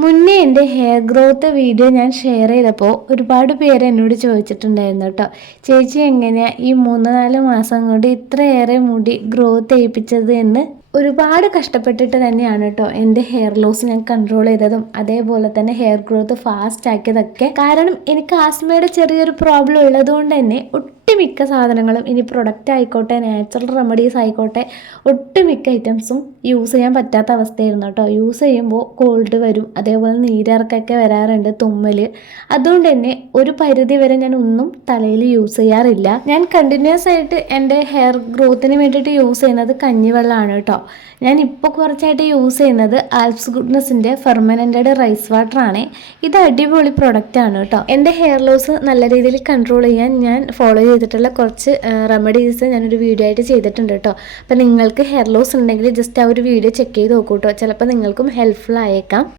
മുന്നേ എൻ്റെ hair growth video ഞാൻ ഷെയർ ചെയ്തപ്പോൾ ഒരുപാട് പേര് എന്നോട് ചോദിച്ചിട്ടുണ്ടായിരുന്നു കേട്ടോ, ചേച്ചി എങ്ങനെയാണ് ഈ 3-4 മാസം കൊണ്ട് ഇത്രയേറെ മുടി ഗ്രോത്ത് ചെയ്യിപ്പിച്ചത് എന്ന്. ഒരുപാട് കഷ്ടപ്പെട്ടിട്ട് തന്നെയാണ് കേട്ടോ എൻ്റെ ഹെയർ ലോസ് ഞാൻ കൺട്രോൾ ചെയ്തതും അതേപോലെ തന്നെ ഹെയർ ഗ്രോത്ത് ഫാസ്റ്റ് ആക്കിയതൊക്കെ. കാരണം എനിക്ക് ആസ്മയുടെ ചെറിയൊരു പ്രോബ്ലം ഉള്ളതുകൊണ്ട് തന്നെ ഒട്ടുമിക്ക സാധനങ്ങളും, ഇനി പ്രൊഡക്റ്റ് ആയിക്കോട്ടെ നാച്ചുറൽ റെമഡീസ് ആയിക്കോട്ടെ, ഒട്ടുമിക്ക ഐറ്റംസും യൂസ് ചെയ്യാൻ പറ്റാത്ത അവസ്ഥയായിരുന്നു കേട്ടോ. യൂസ് ചെയ്യുമ്പോൾ കോൾഡ് വരും, അതേപോലെ നീരിറക്കൊക്കെ വരാറുണ്ട്, തുമ്മൽ. അതുകൊണ്ട് തന്നെ ഒരു പരിധി വരെ ഞാൻ ഒന്നും തലയിൽ യൂസ് ചെയ്യാറില്ല. ഞാൻ കണ്ടിന്യൂസ് ആയിട്ട് എൻ്റെ ഹെയർ ഗ്രോത്തിന് വേണ്ടിയിട്ട് യൂസ് ചെയ്യുന്നത് കഞ്ഞിവെള്ളമാണ് കേട്ടോ. ഞാൻ ഇപ്പോൾ കുറച്ചായിട്ട് യൂസ് ചെയ്യുന്നത് ആൽപ്സ് ഗുഡ്നസിൻ്റെ ഫെർമനൻറ്റഡ് റൈസ് വാട്ടർ ആണ്. ഇത് അടിപൊളി പ്രൊഡക്റ്റ് ആണ് കേട്ടോ. എൻ്റെ ഹെയർ ലോസ് നല്ല രീതിയിൽ കൺട്രോൾ ചെയ്യാൻ ഞാൻ ഫോളോ ചെയ്തിട്ടുള്ള കുറച്ച് റെമഡീസ് ഞാനൊരു വീഡിയോ ആയിട്ട് ചെയ്തിട്ടുണ്ട് കേട്ടോ. അപ്പോൾ നിങ്ങൾക്ക് ഹെയർ ലോസ് ഉണ്ടെങ്കിൽ ജസ്റ്റ് ആ ഒരു വീഡിയോ ചെക്ക് ചെയ്ത് നോക്കൂ കേട്ടോ. ചിലപ്പോൾ നിങ്ങൾക്കും ഹെൽപ്ഫുൾ ആയേക്കാം.